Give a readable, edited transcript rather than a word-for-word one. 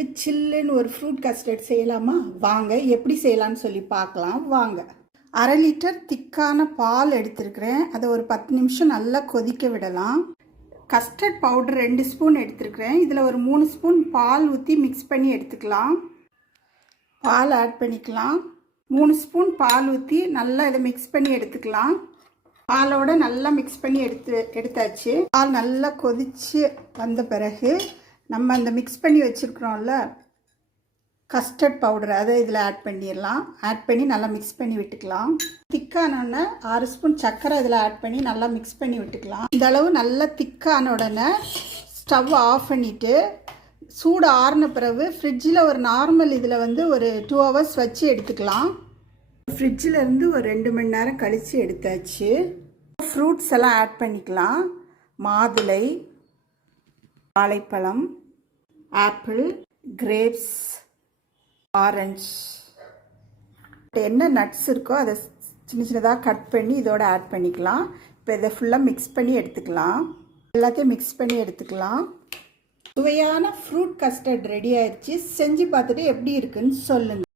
வெயிலுக்கு சில்லுன்னு ஒரு ஃப்ரூட் கஸ்டர்ட் செய்யலாமா? வாங்க எப்படி செய்யலாம்னு சொல்லி பார்க்கலாம் வாங்க. 1/2 லிட்டர் திக்கான பால் எடுத்துருக்கிறேன். அதை ஒரு 10 நிமிஷம் நல்லா கொதிக்க விடலாம். கஸ்டர்ட் பவுடர் 2 ஸ்பூன் எடுத்துருக்கிறேன். இதில் ஒரு 3 ஸ்பூன் பால் ஊற்றி மிக்ஸ் பண்ணி எடுத்துக்கலாம். பால் ஆட் பண்ணிக்கலாம். 3 ஸ்பூன் பால் ஊற்றி நல்லா இதை மிக்ஸ் பண்ணி எடுத்துக்கலாம். பாலோட நல்லா மிக்ஸ் பண்ணி எடுத்தாச்சு. பால் நல்லா கொதிச்சு வந்த பிறகு நம்ம அந்த மிக்ஸ் பண்ணி வச்சுருக்குறோம்ல கஸ்டர்ட் பவுடர், அதை இதில் ஆட் பண்ணிடலாம். ஆட் பண்ணி நல்லா மிக்ஸ் பண்ணி விட்டுக்கலாம். திக்கானோடனே 6 ஸ்பூன் சர்க்கரை இதில் ஆட் பண்ணி நல்லா மிக்ஸ் பண்ணி விட்டுக்கலாம். இந்த அளவு நல்லா திக்கான உடனே ஸ்டவ் ஆஃப் பண்ணிவிட்டு சூடு ஆறின பிறகு ஃப்ரிட்ஜில் ஒரு நார்மல் இதில் ஒரு 2 ஹவர்ஸ் வச்சு எடுத்துக்கலாம். ஃப்ரிட்ஜில் இருந்து ஒரு 2 மணி நேரம் கழித்து எடுத்தாச்சு. ஃப்ரூட்ஸ் எல்லாம் ஆட் பண்ணிக்கலாம். மாதுளை, வாழைப்பழம், ஆப்பிள், கிரேப்ஸ், ஆரஞ்சு, என்ன நட்ஸ் இருக்கோ அதை சின்ன சின்னதாக கட் பண்ணி இதோட ஆட் பண்ணிக்கலாம். இப்போ இதை ஃபுல்லாக மிக்ஸ் பண்ணி எடுத்துக்கலாம். எல்லாத்தையும் மிக்ஸ் பண்ணி எடுத்துக்கலாம். சுவையான ஃப்ரூட் கஸ்டர்ட் ரெடி ஆயிடுச்சு. செஞ்சு பார்த்துட்டு எப்படி இருக்குன்னு சொல்லுங்கள்.